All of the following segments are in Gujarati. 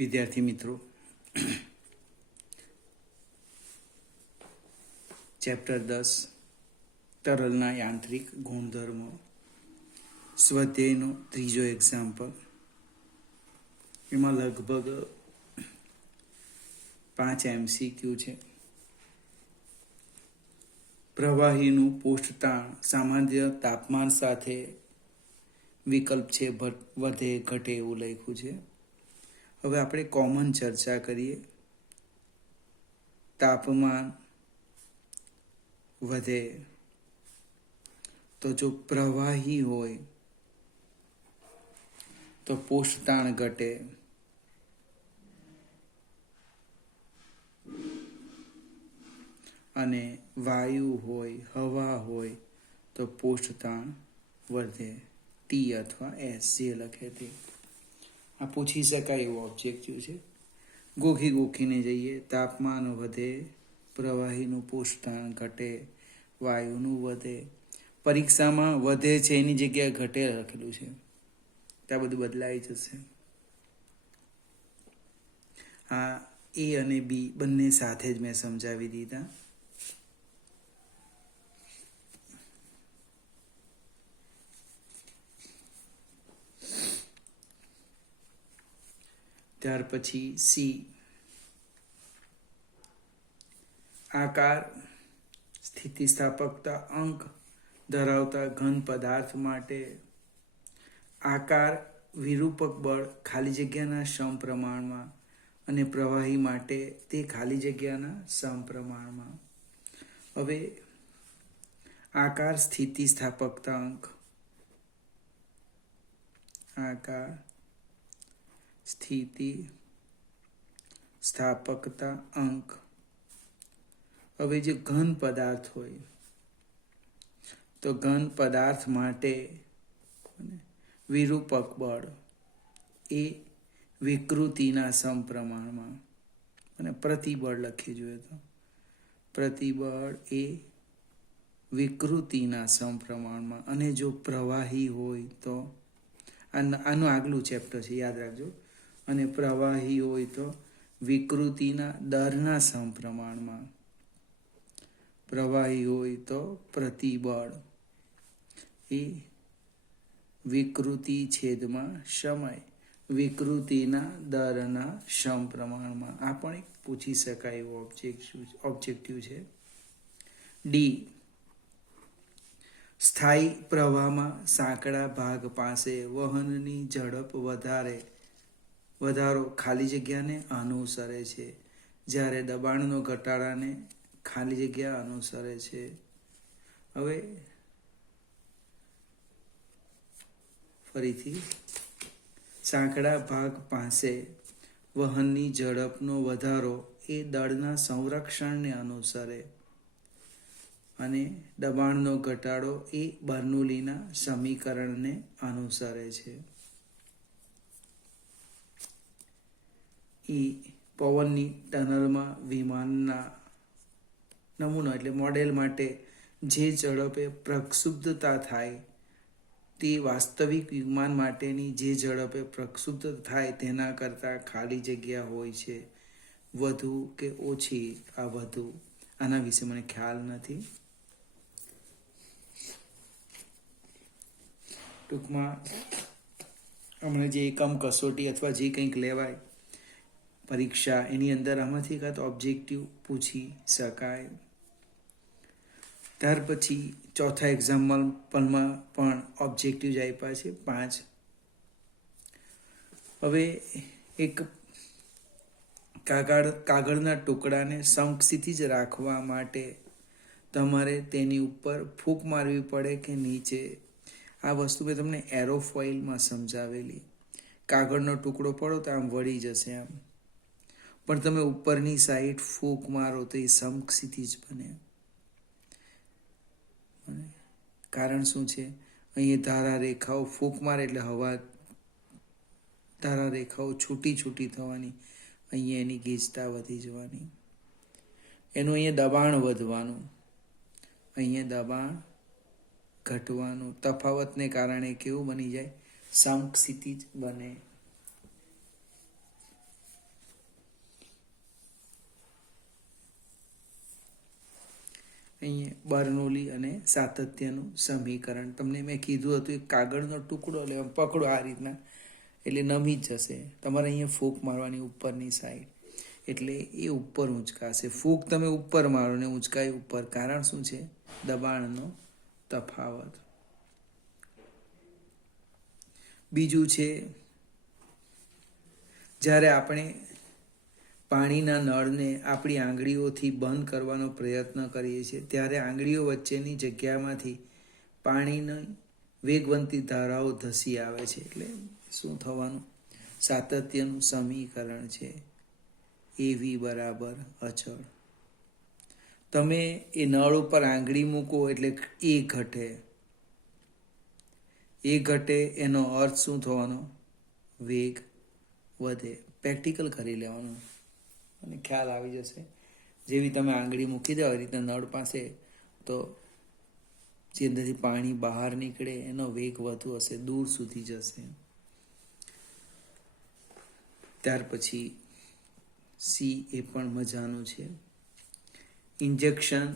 વિદ્યાર્થી મિત્રો, ચેપ્ટર 10 તરલના યાંત્રિક ગુણધર્મો, સ્વાધ્યાયનો ત્રીજો એક્ઝામ્પલ. એમાં લગભગ 5 MCQ છે. પ્રવાહીનું પોષતાણ સામાન્ય તાપમાન સાથે વિકલ્પ છે, વધે ઘટે એવું લખ્યું છે. હવે આપણે કોમન ચર્ચા કરીએ. તાપમાન વધે તો જો પ્રવાહી હોય તો પોષતાણ ઘટે, અને વાયુ હોય, હવા હોય તો પોષતાણ વધે. ટી અથવા એસ જે લખે તે. આ પૂછી શકાય એવો ઓબ્જેક્ટિવ છે. ગોખીને જઈએ. તાપમાન વધે, પ્રવાહીનું પોષતાણ ઘટે, વાયુનું વધે. પરીક્ષામાં વધે છે એની જગ્યાએ ઘટે લખેલું છે. ત્યાં બધું બદલાઈ જશે. આ એ અને બી બંને સાથે જ મેં સમજાવી દીધા. ત્યાર પછી સી. આકાર સ્થિતિસ્થાપકતા અંક ધરાવતા ઘન પદાર્થ માટે આકાર વિરૂપક બળ ખાલી જગ્યાના સમપ્રમાણમાં અને પ્રવાહી માટે તે ખાલી જગ્યાના સમપ્રમાણમાં. હવે આકાર સ્થિતિસ્થાપકતા અંક, આકાર સ્થિતિ સ્થાપકતા અંક. હવે જે ઘન પદાર્થ હોય તો ઘન પદાર્થ માટે વિરૂપક બળ એ વિકૃતિના સમપ્રમાણમાં, અને પ્રતિબળ લખી જોઈએ તો પ્રતિબળ એ વિકૃતિના સમપ્રમાણમાં. અને જો પ્રવાહી હોય તો આનું આગલું ચેપ્ટર છે, યાદ રાખજો. અને પ્રવાહી હોય તો વિકૃતિના દરના સમપ્રમાણમાં. પ્રવાહી હોય તો પ્રતિબળ એ વિકૃતિ છેદમાં સમય વિકૃતિના દરના સમપ્રમાણમાં. આ પણ એક પૂછી શકાય એવો ઓબ્જેક્ટિવ છે. ડી. સ્થાયી પ્રવાહમાં સાંકડા ભાગ પાસે વહનની ઝડપ વધારો ખાલી જગ્યાને અનુસરે છે, જ્યારે દબાણનો ઘટાડાને ખાલી જગ્યા અનુસરે છે. હવે ફરીથી, સાંકડા ભાગ પાસે વહનની ઝડપનો વધારો એ દળના સંરક્ષણને અનુસરે, અને દબાણનો ઘટાડો એ બર્નોલીના સમીકરણને અનુસરે છે. પવનની ટનલમાં વિમાનના નમૂનો એટલે મોડેલ માટે જે ઝડપે પ્રક્ષુબ્ધતા થાય તે વાસ્તવિક વિમાન માટેની જે ઝડપે પ્રક્ષુબ્ધતા થાય તેના કરતાં ખાલી જગ્યા હોય છે, વધુ કે ઓછી. આ વધુ, આના વિશે મને ખ્યાલ નથી. ટૂંકમાં હમણાં જે એકમ કસોટી અથવા જે કંઈક લેવાય પરીક્ષા, એની અંદર આમાંથી કાં તો ઓબ્જેક્ટિવ પૂછી શકાય. ત્યાર પછી ચોથા એક્ઝામ્પલમાં પણ ઓબ્જેક્ટિવ જ આપ્યા છે 5. હવે એક કાગળના ટુકડાને સમક્ષિતિજ રાખવા માટે તમારે તેની ઉપર ફૂંક મારવી પડે કે નીચે. આ વસ્તુ મેં તમને એરોફોઇલમાં સમજાવેલી. કાગળનો ટુકડો પડો તો આમ વળી જશે આમ, પણ તમે ઉપરની સાઈડ ફૂંક મારો તો એ સમક્ષિતિજ બને. કારણ શું છે? અહીંયા ધારા રેખાઓ ફૂંક મારે એટલે હવા ધારા રેખાઓ છૂટી થવાની, અહીંયા એની ગીચતા વધી જવાની, એનું અહીંયા દબાણ વધવાનું, અહીંયા દબાણ ઘટવાનું. તફાવતને કારણે કેવું બની જાય? સમક્ષિતિજ બને. અહીંયા બર્નોલી અને સાતત્યનું સમીકરણ તમને મેં કીધું હતું, એક કાગળનો ટુકડો લે, પકડો આ રીતના, એટલે નમી જ જશે. તમારે અહીંયા ફૂંક મારવાની ઉપરની સાઈડ, એટલે એ ઉપર ઊંચકાશે. ફૂંક તમે ઉપર મારો ને ઊંચકાય ઉપર, કારણ શું છે? દબાણનો તફાવત. બીજું છે, જ્યારે આપણે પાણીના નળને આપણી આંગળીઓથી બંધ કરવાનો પ્રયત્ન કરીએ છીએ, ત્યારે આંગળીઓ વચ્ચેની જગ્યામાંથી પાણીની વેગવંતી ધારાઓ ધસી આવે છે. એટલે શું થવાનું? સાતત્યનું સમીકરણ છે એવી બરાબર અચળ. તમે એ નળ ઉપર આંગળી મૂકો એટલે એ ઘટે. એ ઘટે એનો અર્થ શું થવાનો? વેગ વધે. પ્રેક્ટિકલ કરી લેવાનું અને ખ્યાલ આવી જશે. જેવી તમે આંગળી મૂકી દો એ રીતના નળ પાસે, તો જે અંદરથી પાણી બહાર નીકળે એનો વેગ વધુ હશે, દૂર સુધી જશે. ત્યાર પછી સી એ પણ મજાનું છે. ઇન્જેક્શન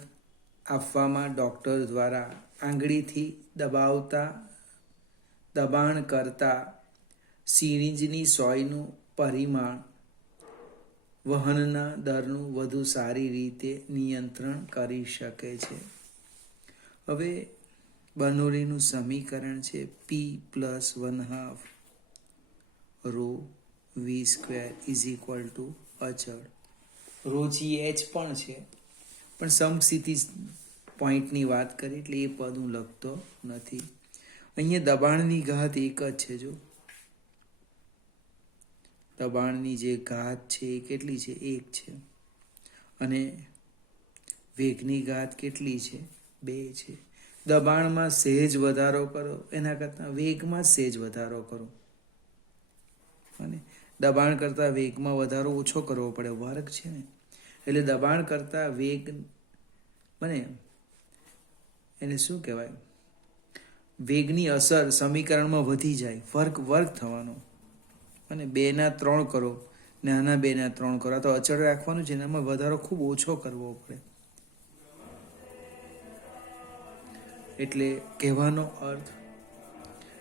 આપવામાં ડૉક્ટર દ્વારા આંગળીથી દબાણ કરતા સિરિંજની સોયનું પરિમાણ વહનના દરનું વધુ સારી રીતે નિયંત્રણ કરી શકે છે. હવે બર્નોલીનું સમીકરણ છે P+1/2 ρV² અચળ. ρgh પણ છે, પણ સમસ્થિતિ પોઈન્ટની વાત કરી એટલે એ પદ હું લખતો નથી. અહીંયા દબાણની ઘાત એક જ છે. જો દબાણની જે ઘાત છે એ કેટલી છે? 1 છે. અને વેગની ઘાત કેટલી છે? 2 છે. દબાણમાં સહેજ વધારો કરો, એના કરતાં વેગમાં સહેજ વધારો કરો. અને દબાણ કરતાં વેગમાં વધારો ઓછો કરવો પડે, વર્ગ છે ને, એટલે દબાણ કરતાં વેગ બને એને શું કહેવાય? વેગની અસર સમીકરણમાં વધી જાય, વર્ગ થવાનો. અને 2/3 કરો, નાના 2/3 કરો. તો અચળ રાખવાનું છે, એનામાં વધારો ખૂબ ઓછો કરવો પડે. એટલે કહેવાનો અર્થ,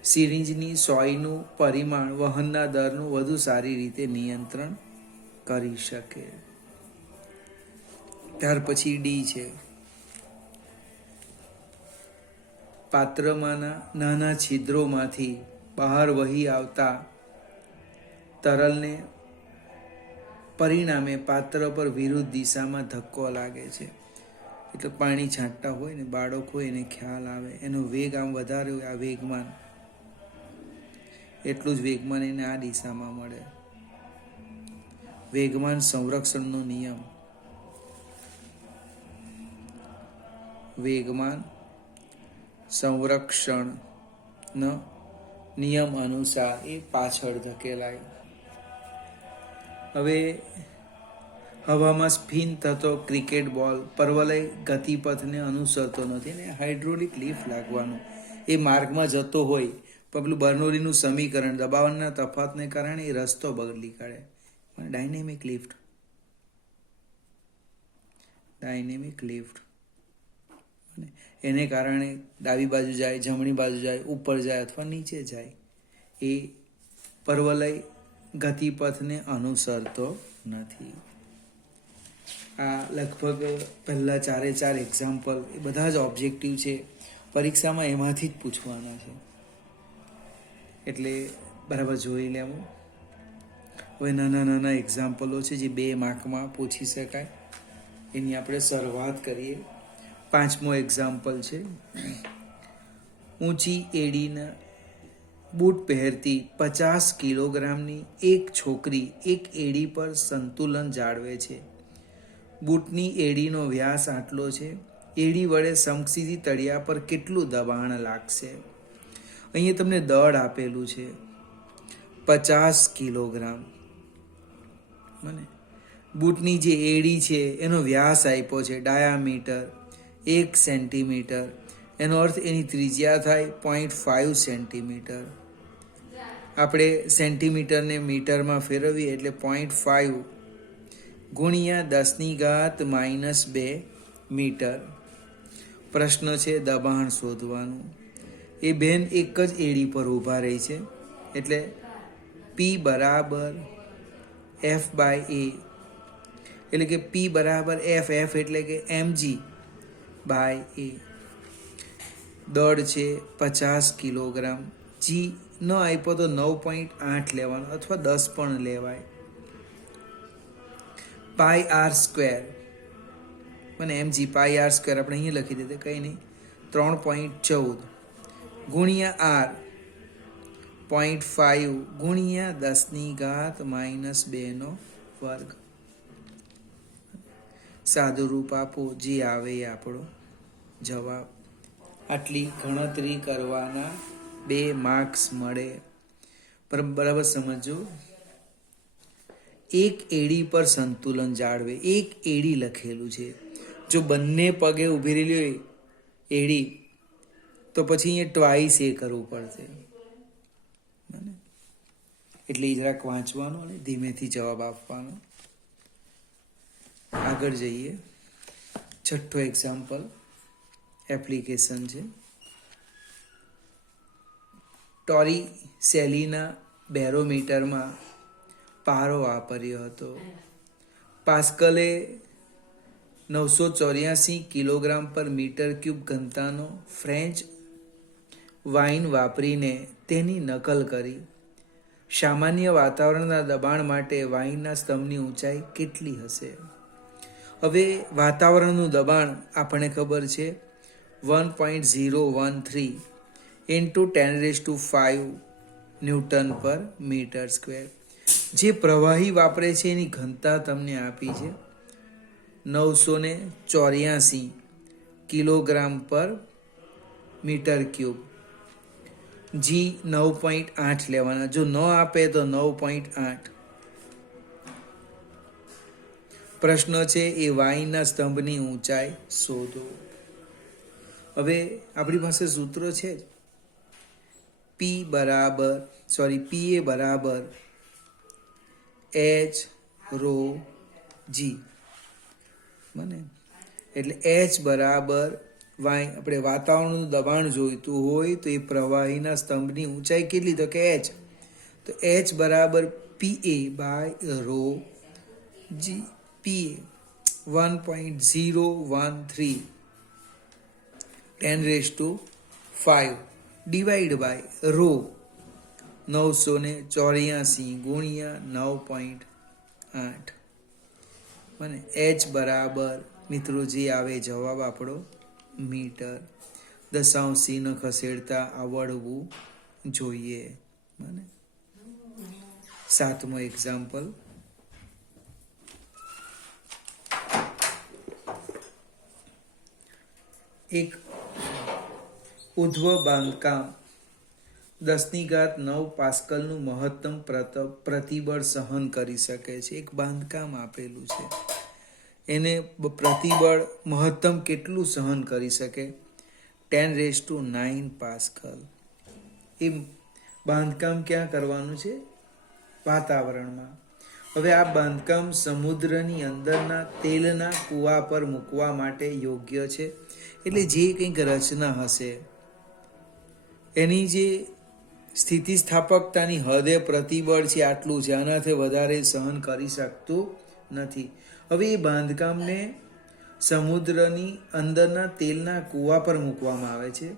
સિરિંજની સોયનું પરિમાણ વહનના દરનું વધુ સારી રીતે નિયંત્રણ કરી શકે. ત્યાર પછી ડી છે. પાત્રમાંના નાના છિદ્રોમાંથી બહાર વહી આવતા તરલને પરિણામે પાત્ર પર વિરુદ્ધ દિશામાં ધક્કો લાગે છે. એટલે પાણી છાંટતા હોય ને બાળક હોય એને ખ્યાલ આવે, એનો વેગ આમ વધારે હોય, આ વેગમાન, એટલું જ વેગમાન એને આ દિશામાં મળે. વેગમાન સંરક્ષણનો નિયમ. વેગમાન સંરક્ષણનો નિયમ અનુસાર એ પાછળ ધકેલાય. હવે હવામાં સ્પિન થતો ક્રિકેટ બોલ પરવલય ગતિપથને અનુસરતો નથી ને હાઇડ્રોલિક લિફ્ટ લાગવાનું, એ માર્ગમાં જતો હોય, પેલું બર્નોલીનું સમીકરણ દબાણના તફાવતને કારણે એ રસ્તો બદલી કાઢે. ડાયનેમિક લિફ્ટ એને કારણે ડાબી બાજુ જાય, જમણી બાજુ જાય, ઉપર જાય અથવા નીચે જાય. એ પરવલય ગતિપથને અનુસરતો નથી. આ લગભગ પહેલા 4 એક્ઝામ્પલ એ બધા જ ઓબ્જેક્ટિવ છે, પરીક્ષામાં એમાંથી જ પૂછવાના છે, એટલે બરાબર જોઈ લેવું. હવે નાના એક્ઝામ્પલો છે જે 2 માર્કમાં પૂછી શકાય, એની આપણે શરૂઆત કરીએ. 5મો એક્ઝામ્પલ છે, ઊંચી એડીના બૂટ પહેરતી 50 કિલોગ્રામની એક છોકરી એક એડી પર સંતુલન જાળવે છે. બૂટની એડીનો વ્યાસ આટલો છે. એડી વડે સમક્ષિતિ તળિયા પર કેટલું દબાણ લાગશે? અહીંયા તમને દળ આપેલું છે 50 કિલોગ્રામ. મને બૂટની જે એડી છે એનો વ્યાસ આપ્યો છે ડાયામીટર 1 સેન્ટીમીટર, એનો અર્થ એની ત્રિજ્યા થાય 0.5 સેન્ટીમીટર. આપણે સેન્ટીમીટરને મીટરમાં ફેરવીએ એટલે 0.5 ગુણ્યા 10⁻² મીટર. પ્રશ્ન છે દબાણ શોધવાનું. એ બેન એક જ એડી પર ઊભા રહી છે, એટલે P બરાબર F બાય A, એટલે કે P બરાબર F, F એટલે કે mg બાય A. દળ છે 50 કિલોગ્રામ. જી ન આપ્યો તો 9.8 લેવાનો અથવા 10 પણ લેવાય. પાઈ આર સ્ક્વેર, મને mg પાઈ આર સ્ક્વેર આપણે અહીંયા લખી દીધે, કંઈ નહીં, 3.14 ગુણ્યા આર 0.5 ગુણ્યા 10⁻² નો વર્ગ. સાદું રૂપ આપો, જે આવે એ આપણો જવાબ. આટલી ગણતરી કરવાના 2 માર્ક્સ મળે. બરાબર સમજો. એક એડી પર સંતુલન જાળવે, એક એડી લખેલું છે. જો બંને પગે ઊભી રહેલી હોય એડી, તો પછી અહીંયા ટ્વાઇસ એ કરવું પડશે. એટલે જરાક વાંચવાનો અને ધીમેથી જવાબ આપવાનો. આગળ જઈએ. છઠ્ઠો એક્ઝામ્પલ એપ્લિકેશન છે. ટોરિસેલીના બેરોમીટરમાં પારો વાપર્યો હતો. પાસ્કલે 984 કિલોગ્રામ પર મીટર ક્યુબ ઘનતાનો ફ્રેન્ચ વાઇન વાપરીને તેની નકલ કરી. સામાન્ય વાતાવરણના દબાણ માટે વાઇનના સ્તંભની ઊંચાઈ કેટલી હશે? હવે વાતાવરણનું દબાણ આપણને ખબર છે 1.013 ઇન્ટુ 10⁵ ન્યૂટન પર મીટર સ્ક્વેર. જે પ્રવાહી વાપરે છે એની ઘનતા તમને આપી છે 984 કિલોગ્રામ પર મીટર ક્યુબ. જી 9.8 લેવાના. જો ન આપે તો 9.8. પ્રશ્ન છે એ વાઇનના સ્તંભની ઊંચાઈ શોધો. હવે આપણી પાસે સૂત્ર છે જ. પી એ બરાબર H ρ G. બને એટલે H બરાબર વાય. આપણે વાતાવરણનું દબાણ જોઈતું હોય તો એ પ્રવાહીના સ્તંભની ઊંચાઈ કેટલી? તો કે H. તો H બરાબર PA by ρ G. PA 1.013 10⁵ divide by ρ 984 ગુણ્યા 9.8. મને H બરાબર મિત્રો જે આવે જવાબ આપણો મીટર. દશાંશ ચિહ્ન ખસેડતા આવડવું જોઈએ. મને 7મો એક્ઝામ્પલ. એક ઉધ્વ બાંધકામ 10⁹ પાસ્કલનું મહત્તમ પ્રતિબળ સહન કરી શકે છે. એક બાંધકામ આપેલું છે, એને પ્રતિબળ મહત્તમ કેટલું સહન કરી શકે? 10⁹ પાસ્કલ. એ બાંધકામ ક્યાં કરવાનું છે? વાતાવરણમાં. હવે આ બાંધકામ સમુદ્રની અંદરના તેલના કૂવા પર મૂકવા માટે યોગ્ય છે. એટલે જે કંઈક રચના હશે એની જે સ્થિતિસ્થાપકતાની હદે પ્રતિબળ છે આટલું છે, આનાથી વધારે સહન કરી શકતું નથી. હવે એ બાંધકામને સમુદ્રની અંદરના તેલના કૂવા પર મૂકવામાં આવે છે.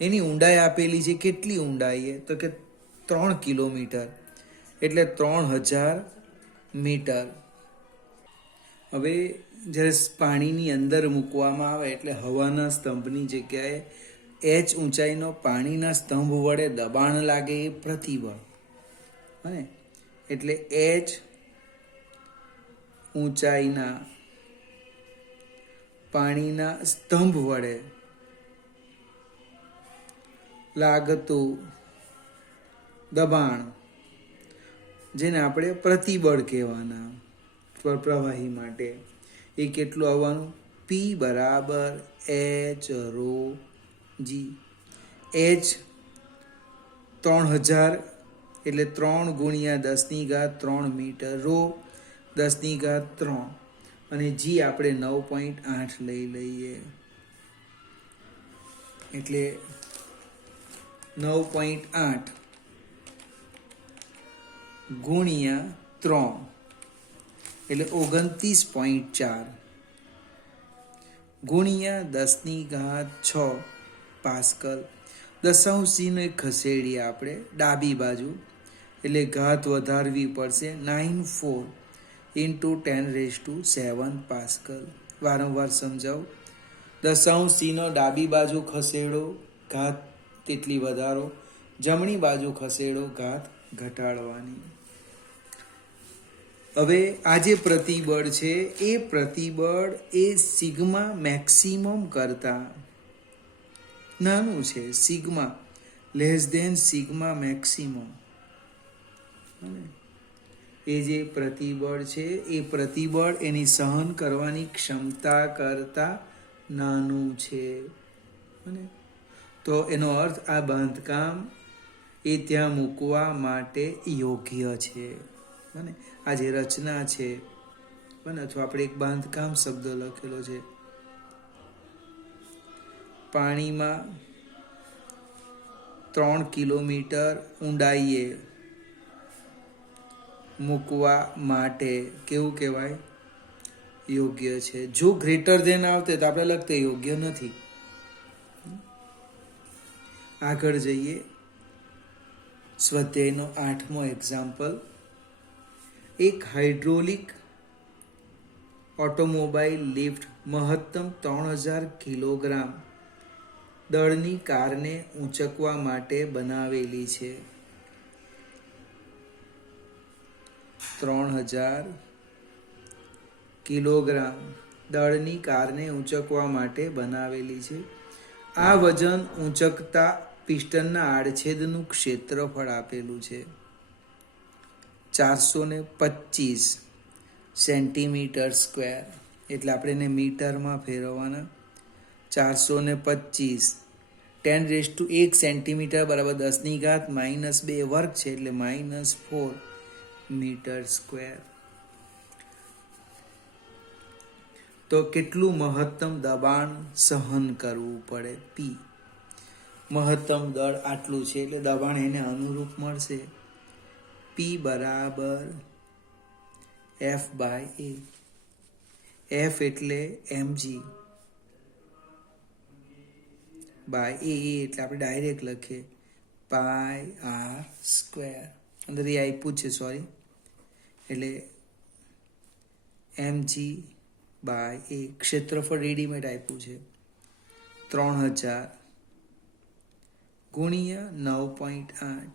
એની ઊંડાઈ આપેલી છે. કેટલી ઊંડાઈ? તો કે 3 કિલોમીટર, એટલે 3000 મીટર. હવે જ્યારે પાણીની અંદર મૂકવામાં આવે એટલે હવાના સ્તંભની જગ્યાએ H ઊંચાઈનો પાણીના સ્તંભ વડે દબાણ લાગે એ પ્રતિબળ. અને એટલે H ઊંચાઈના પાણીના સ્તંભ વડે લાગતું દબાણ, જેને આપણે પ્રતિબળ કહેવાના પ્રવાહી માટે, એ કેટલું આવવાનું? P બરાબર H ρ G. H 3000 એટલે 3 ગુણ્યા 10⁻³ મીટર, ρ 10⁻³ અને G આપણે 9.8 લઈએ. એટલે 9.8 ગુણ્યા 3 એટલે 29.4 ગુણ્યા 10⁻6 પાસ્કલ. દશાંશજીને ખસેડીએ આપણે ડાબી બાજુ, એટલે ઘાત વધારવી પડશે. 94 × 10⁻7 પાસ્કલ. વારંવાર સમજાવું, દશાંશજીનો ડાબી બાજુ ખસેડો, ઘાત તેટલી વધારો, જમણી બાજુ ખસેડો, ઘાત ઘટાડવાની. હવે આ જે પ્રતિબળ છે એ પ્રતિબળ એ સિગ્મા મેક્સિમમ કરતા નાનું છે. Sigma less than sigma maximum. એ જે પ્રતિબળ છે એ પ્રતિબળ એની સહન કરવાની ક્ષમતા કરતા નાનું છે. તો એનો અર્થ આ બાંધકામ એ ત્યાં મૂકવા માટે યોગ્ય છે. આ જે રચના છે, અથવા આપણે એક બાંધકામ શબ્દ લખેલો છે, પાણીમાં 3 કિલોમીટર ઊંડાઈએ મૂકવા માટે કેવું કહેવાય? યોગ્ય છે. જો ગ્રેટર ધેન આવતે તો આપણે લખતે યોગ્ય નથી. આગળ જઈએ. સ્વાધ્યાયનો 8મો એક્ઝામ્પલ. એક હાઇડ્રોલિક ઓટોમોબાઈલ લિફ્ટ મહત્તમ 3000 કિલોગ્રામ દળની કારને ઊંચકવા માટે બનાવેલી છે. 3000 કિલોગ્રામ દળની કારને ઊંચકવા માટે બનાવેલી છે. આ વજન ઊંચકતા પિસ્ટનના આડછેદનું ક્ષેત્રફળ આપેલું છે 425 સેન્ટીમીટર સ્ક્વેર. એટલે આપણે એને મીટરમાં ફેરવવાના. 425 10⁻1 સેન્ટીમીટર બરાબર 10⁻−2 વર્ગ છે, એટલે -4 મીટર સ્ક્વેર. તો કેટલું મહત્તમ દબાણ સહન કરવું પડે? P. મહત્તમ દળ આટલું છે, એટલે દબાણ એને અનુરૂપ મળશે. P બરાબર F/A. F એટલે mg બાય A એટલે આપણે ડાયરેક્ટ લખીએ πr². અંદર એ આપ્યું છે, સોરી, એટલે mg/A. ક્ષેત્રફળ રેડીમેડ આપ્યું છે 3000 ગુણ્યા 9.8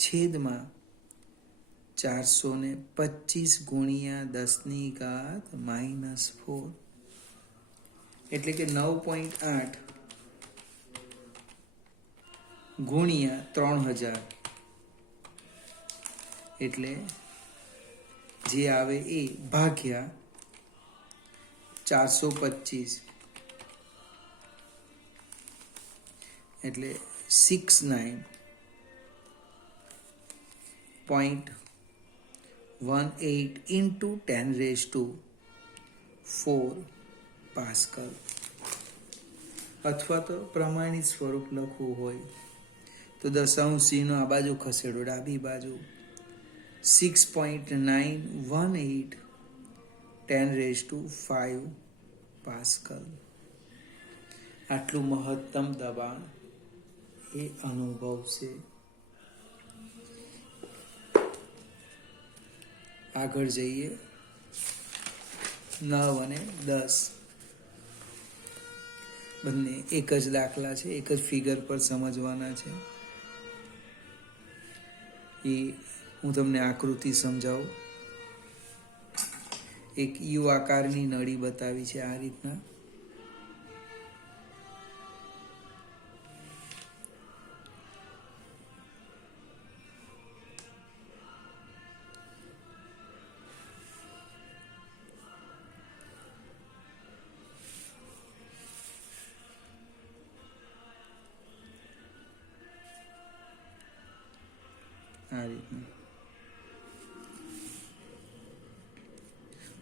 છેદમાં 425 ગુણ્યા 10⁻⁻4, એટલે કે 9.8 ગુણ્યા 3000, એટલે જે આવે એ ભાગ્યા 425, એટલે 69.18 × 10⁻4 પાસ્કલ. અથવા તો પ્રમાણિત સ્વરૂપ લખવું હોય તો દશાંશનો આ બાજુ ખસેડો, ડાબી બાજુ 6.918 10⁻5 પાસ્કલ. આટલું મહત્તમ દબાણ એ અનુભવશે. આગળ જઈએ. 9 અને 10 બંને એક જ દાખલા છે, એક જ ફિગર પર સમજવાના છે. એ હું તમને આકૃતિ સમજાવું. એક યુ આકારની નળી બતાવી છે આ રીતના.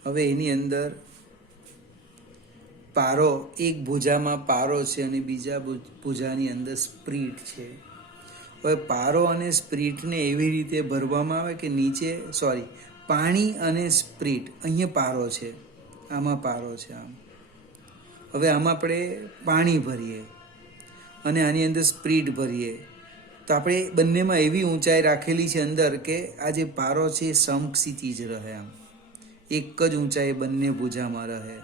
હવે એની અંદર પારો, એક ભુજામાં પારો છે અને બીજા ભુજાની અંદર સ્પ્રીટ છે. હવે પારો અને સ્પ્રીટને એવી રીતે ભરવામાં આવે કે નીચે પાણી અને સ્પ્રીટ, અહીંયા પારો છે, આમાં પારો છે આમ. હવે આમાં આપણે પાણી ભરીએ અને આની અંદર સ્પ્રીટ ભરીએ તો આપણે બંનેમાં એવી ઊંચાઈ રાખેલી છે અંદર કે આ જે પારો છે એ સમક્ષિતિજ રહે, આમ એક જ ઊંચાઈ બંને ભુજામાં રહે.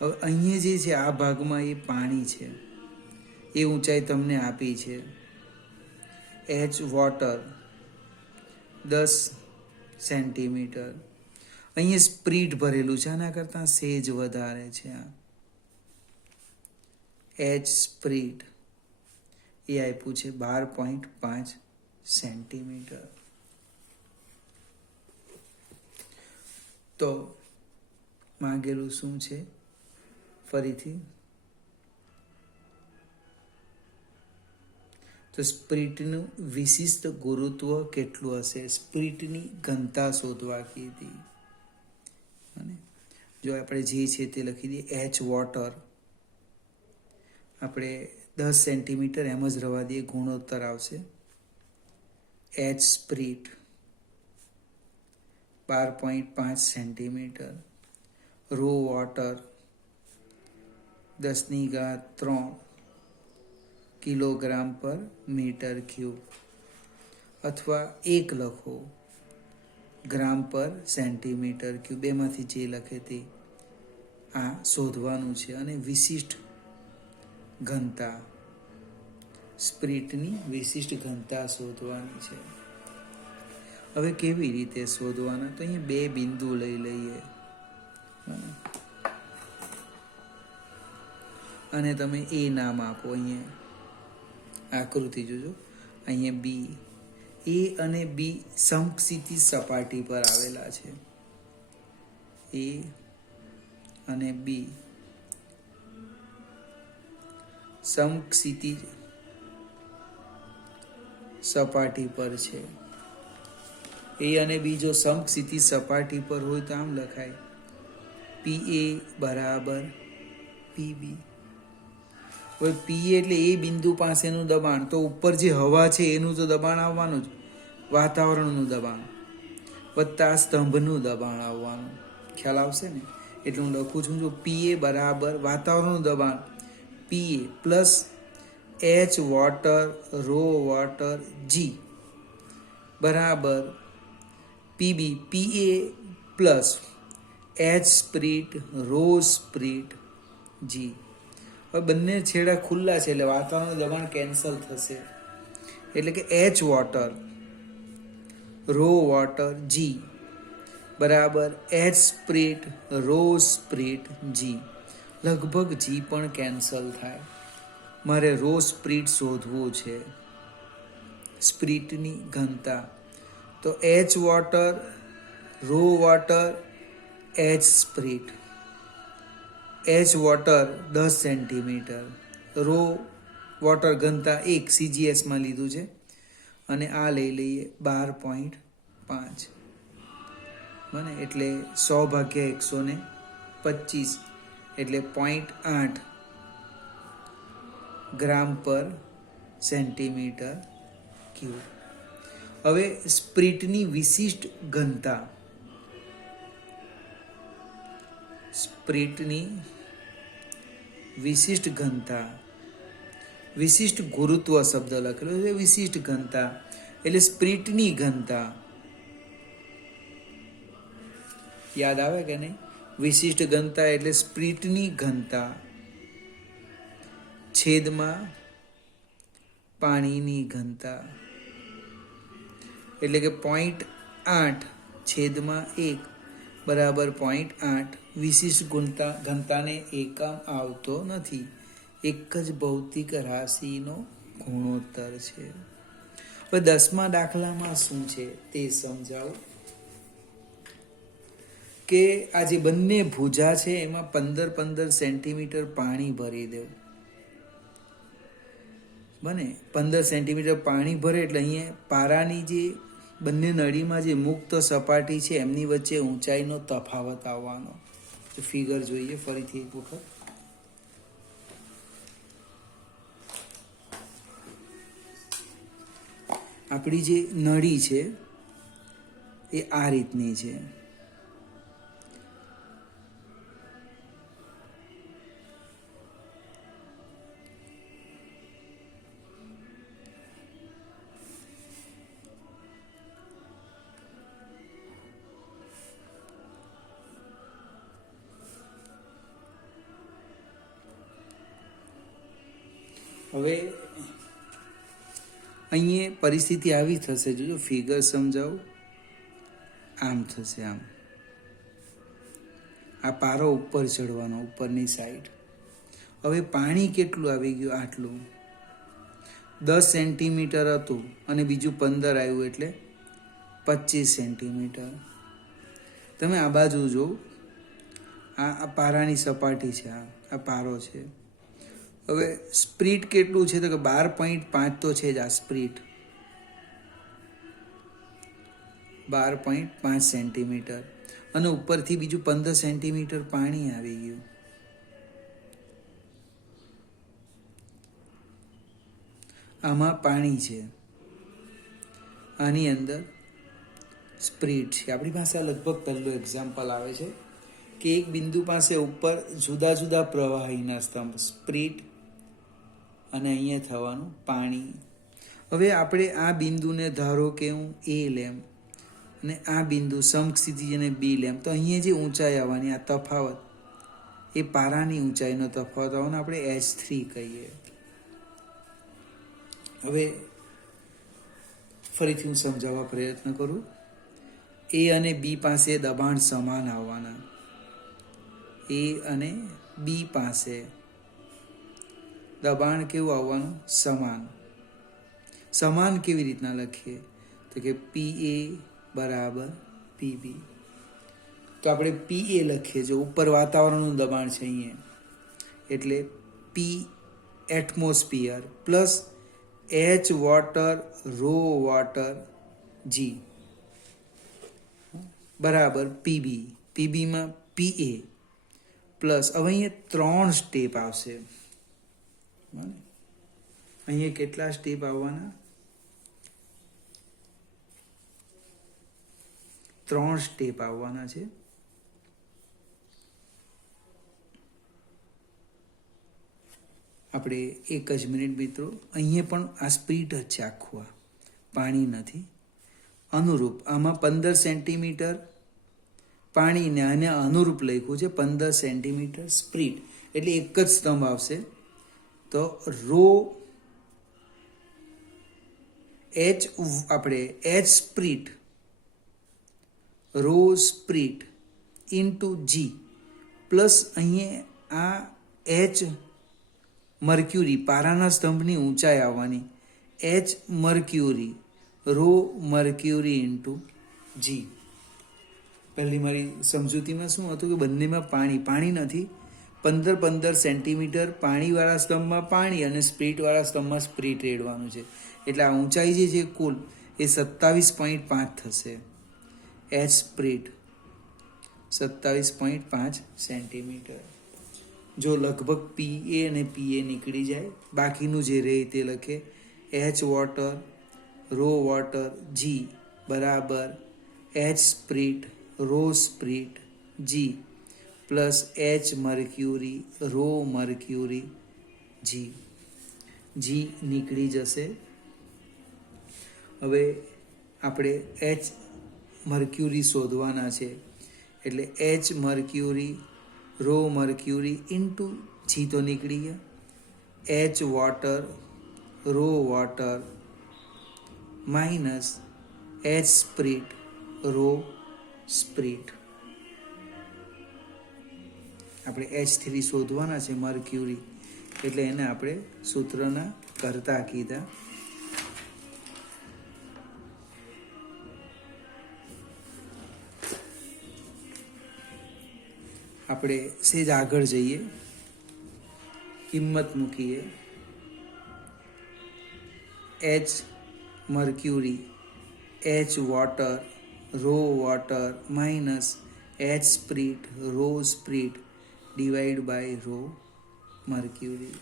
હવે અહીંયા જે છે આ ભાગમાં એ પાણી છે, એ ઊંચાઈ તમને આપી છે. H water 10 centimetre. અહીંયા સ્પ્રીટ ભરેલું છે, આના કરતાં સેજ વધારે છે. આ એચ સ્પ્રીટ એ આપ્યું છે 12.5 સેન્ટીમીટર. તો માંગેલું શું છે ફરીથી? તો સ્પ્રીટનું વિશિષ્ટ ગુરુત્વ કેટલું હશે? સ્પ્રીટની ઘનતા શોધવા કીધી. અને જો આપણે જે છે તે લખી દઈએ. એચ વોટર આપણે 10 સેન્ટીમીટર એમ જ રવા દઈએ, ગુણોત્તર આવશે. H spirit 12.5 centimetre. Rho water 10³ kilogram પર મીટર ક્યુબ, અથવા 1 લખો ગ્રામ પર સેન્ટીમીટર ક્યુબ, બેમાંથી જે લખે તે આ શોધવાનું છે. અને વિશિષ્ટ ઘનતા, સ્પ્રીટની વિશિષ્ટ ઘનતા શોધવાની છે. હવે કેવી રીતે શોધવાના? તો અહીંયા 2 બિંદુ લઈ લઈએ અને તમે એ નામ આપો. અહીંયા આકૃતિ જોજો, અહીંયા બી, એ અને બી સમક્ષિતિજ સપાટી પર આવેલા છે. એ અને બી સમક્ષિતિજ સપાટી પર છે. એ અને બી જો સમક્ષિતિજ સપાટી પર હોય તો આમ લખાય PA બરાબર PB. હવે પી એટલે એ બિંદુ પાસેનું દબાણ, તો ઉપર જે હવા છે એનું તો દબાણ આવવાનું જ, વાતાવરણનું દબાણ વત્તા સ્તંભનું દબાણ આવવાનું. ખ્યાલ આવશે ને? એટલે હું લખું છું જો PA બરાબર વાતાવરણનું દબાણ PA plus H water rho water G બરાબર PB, PA plus H spirit rho spirit G. હવે બંને છેડા ખુલ્લા છે એટલે વાતાવરણનું દબાણ કેન્સલ થશે. એટલે કે H water rho water G બરાબર H spirit rho spirit G. લગભગ G પણ કેન્સલ થાય. મારે રો સ્પ્રીટ શોધવું છે, સ્પ્રીટની ઘનતા. તો H water rho water H spirit. H water 10 centimetre, rho water ઘનતા 1 CGSમાં લીધું છે, અને આ લઈ લઈએ 12.5. બને એટલે 100/125 એટલે 0.8 ગ્રામ પર સેન્ટીમીટર ક્યુબ. હવે સ્પ્રીટની વિશિષ્ટ ઘનતા, સ્પ્રીટની વિશિષ્ટ ઘનતા, વિશિષ્ટ ગુરુત્વ શબ્દ લખેલો છે. વિશિષ્ટ ઘનતા એટલે સ્પ્રીટની ઘનતા. યાદ આવે કે નહીં? વિશિષ્ટ ઘનતા એટલે સ્પ્રીટની ઘનતા છેદમાં પાણીની ઘનતા, એટલે કે 0.8 છેદમાં 1 બરાબર 0.8. વિશિષ્ટ ઘનતાને એકમ આવતો નથી, એક જ ભૌતિક રાશિનો ગુણોત્તર છે. હવે 10મા દાખલામાં શું છે તે સમજાવું. કે આ જે બંને ભુજા છે એમાં 15 સેન્ટીમીટર પાણી ભરી દેવું. બને 15 સેન્ટીમીટર પાણી ભરે એટલે અહીંયા પારાની જે બંને નળીમાં જે મુક્ત સપાટી છે એમની વચ્ચે ઊંચાઈનો તફાવત આવવાનો. તો ફિગર જોઈએ ફરીથી એક વખત. આપણી જે નળી છે એ આ રીતની છે. હવે અહીંયા પરિસ્થિતિ આવી થશે, જોજો ફિગર સમજાવું. આમ થશે, આમ આ પારો ઉપર ચડવાનો, ઉપરની સાઈડ. હવે પાણી કેટલું આવી ગયું? આટલું 10 સેન્ટીમીટર હતું અને બીજું 15 આવ્યું એટલે 25 સેન્ટીમીટર. તમે આ બાજુ જો, આ પારાની સપાટી છે, આ પારો છે. હવે સ્પ્રીટ કેટલું છે? તો કે 12.5 તો છે જ આ સ્પ્રીટ, 12.5 સેન્ટીમીટર. અને ઉપરથી બીજું 15 સેન્ટીમીટર પાણી આવી ગયું. આમાં પાણી છે, આની અંદર સ્પ્રીટ છે. આપણી પાસે લગભગ પહેલું એક્ઝામ્પલ આવે છે કે એક બિંદુ પાસે ઉપર જુદા જુદા પ્રવાહીના સ્તંભ, સ્પ્રીટ અને અહીંયા થવાનું પાણી. હવે આપણે આ બિંદુને ધારો કે હું એ લેમ અને આ બિંદુ સમક્ષિતિજને બી લેમ, તો અહીંયા જે ઊંચાઈ આવવાની, આ તફાવત એ પારાની ઊંચાઈનો તફાવત આવવાનો આપણે H3 કહીએ. હવે ફરીથી હું સમજાવવા પ્રયત્ન કરું. એ અને બી પાસે દબાણ સમાન આવવાના. એ અને બી પાસે દબાણ કેવું આવવાનું? સમાન. સમાન કેવી રીતના લખીએ? તો કે PA બરાબર PB. તો આપણે PA લખીએ, જો ઉપર વાતાવરણનું દબાણ છે અહીંયા, એટલે P atmosphere plus H water rho water G બરાબર PB. PBમાં PA પ્લસ, હવે અહીંયા 3 સ્ટેપ આવશે. અહીંયા કેટલા સ્ટેપ આવવાના? 3 સ્ટેપ આવવાના છે. આપણે એક જ મિનિટ મિત્રો, અહીંયા પણ આ સ્પ્રીટ જ છે આખું, આ પાણી નથી. અનુરૂપ આમાં 15 સેન્ટીમીટર પાણીને આને અનુરૂપ લખ્યું છે 15 સેન્ટીમીટર સ્પ્રીટ, એટલે એક જ સ્તંભ આવશે. તો રો એચ, આપણે H spirit rho spirit into G plus અહીંયા આ એચ મર્ક્યુરી, પારાના સ્તંભની ઊંચાઈ આવવાની, H mercury rho mercury into G. પહેલી મારી સમજૂતીમાં શું હતું કે બંનેમાં પાણી નથી. 15 સેન્ટીમીટર પાણીવાળા સ્તંભમાં પાણી અને સ્પ્રીટવાળા સ્તંભમાં સ્પ્રીટ રેડવાનું છે. એટલે આ ઊંચાઈ જે છે કુલ એ 27.5 થશે. H spirit 27.5 centimetre. જો લગભગ PA અને PA નીકળી જાય, બાકીનું જે રહે તે લખે H water rho water G બરાબર H spirit rho spirit G plus H mercury rho mercury G નીકળી જશે. હવે આપણે H મર્ક્યુરી શોધવાના છે, એટલે H mercury rho mercury into G તો નીકળી ગયા, H water rho water minus H spirit rho spirit. આપણે H3 શોધવાના છે મર્ક્યુરી, એટલે એને આપણે સૂત્રના કરતા કીધા. આપણે સેજ આગળ જઈએ, કિંમત મૂકીએ. H mercury H water rho water minus H spirit, rho spirit divided by rho mercury.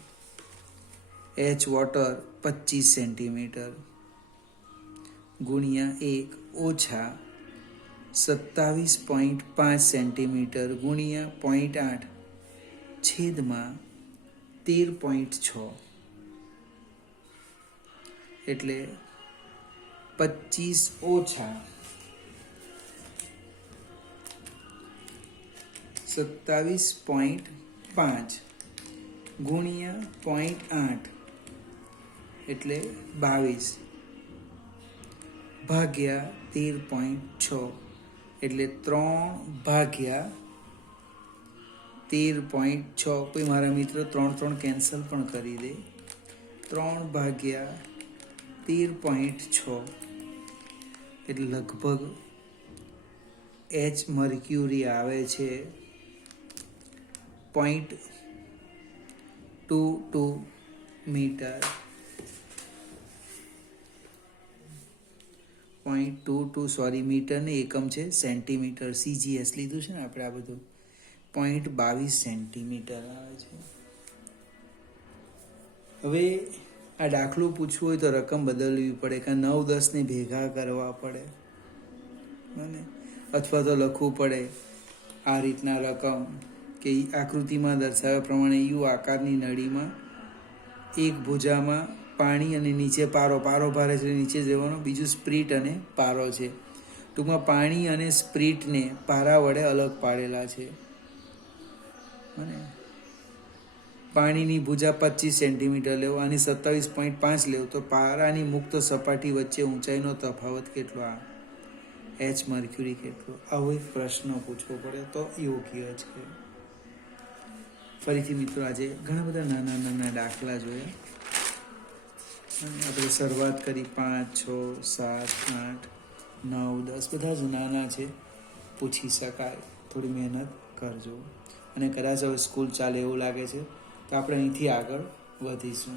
H water 25 centimetre ગુણ્યા 1 ઓછા 27.5 સેન્ટીમીટર ગુણ્યા 0.8 છેદમાં 13.6 એટલે 25 ઓછા 27.5 ગુણ્યા 0.8 એટલે 22 ભાગ્યા 13.6 એટલે 3 ભાગ્યા 13.6. કોઈ મારા મિત્ર 3 કેન્સલ પણ કરી દે. 3 ભાગ્યા 13.6 એટલે લગભગ એચ મર્ક્યુરી આવે છે 0.22 મીટર. 0.22 મીટરને એકમ છે સેન્ટીમીટર. CGS લીધું છે ને આપણે આ બધું. 0.22 સેન્ટીમીટર આવે છે. હવે આ દાખલો પૂછવો હોય તો રકમ બદલવી પડે, કાં 9, 10 ને ભેગા કરવા પડે બને, અથવા તો લખવું પડે આ રીતના રકમ કે આકૃતિમાં દર્શાવ્યા પ્રમાણે યુ આકારની નળીમાં એક ભુજામાં પાણી અને નીચે પારો ભારે છે નીચે જવાનો, બીજું સ્પ્રીટ અને પારો છે. ટૂંકમાં પાણી અને સ્પ્રીટને પારા વડે અલગ પાડેલા છે. અને પાણીની ભુજા 25 સેન્ટીમીટર લેવો, આની 27.5 લેવો, તો પારાની મુક્ત સપાટી વચ્ચે ઊંચાઈનો તફાવત કેટલો? આ એચ મર્ક્યુરી કેટલો? આવો એક પ્રશ્ન પૂછવો પડે તો યોગ્ય છે. ફરીથી મિત્રો આજે ઘણા બધા નાના દાખલા જોયા અને આપણે શરૂઆત કરી 5, 6, 7, 8, 9, 10 બધા જ નાના છે, પૂછી શકાય. થોડી મહેનત કરજો અને કદાચ હવે સ્કૂલ ચાલે એવું લાગે છે તો આપણે અહીંથી આગળ વધીશું.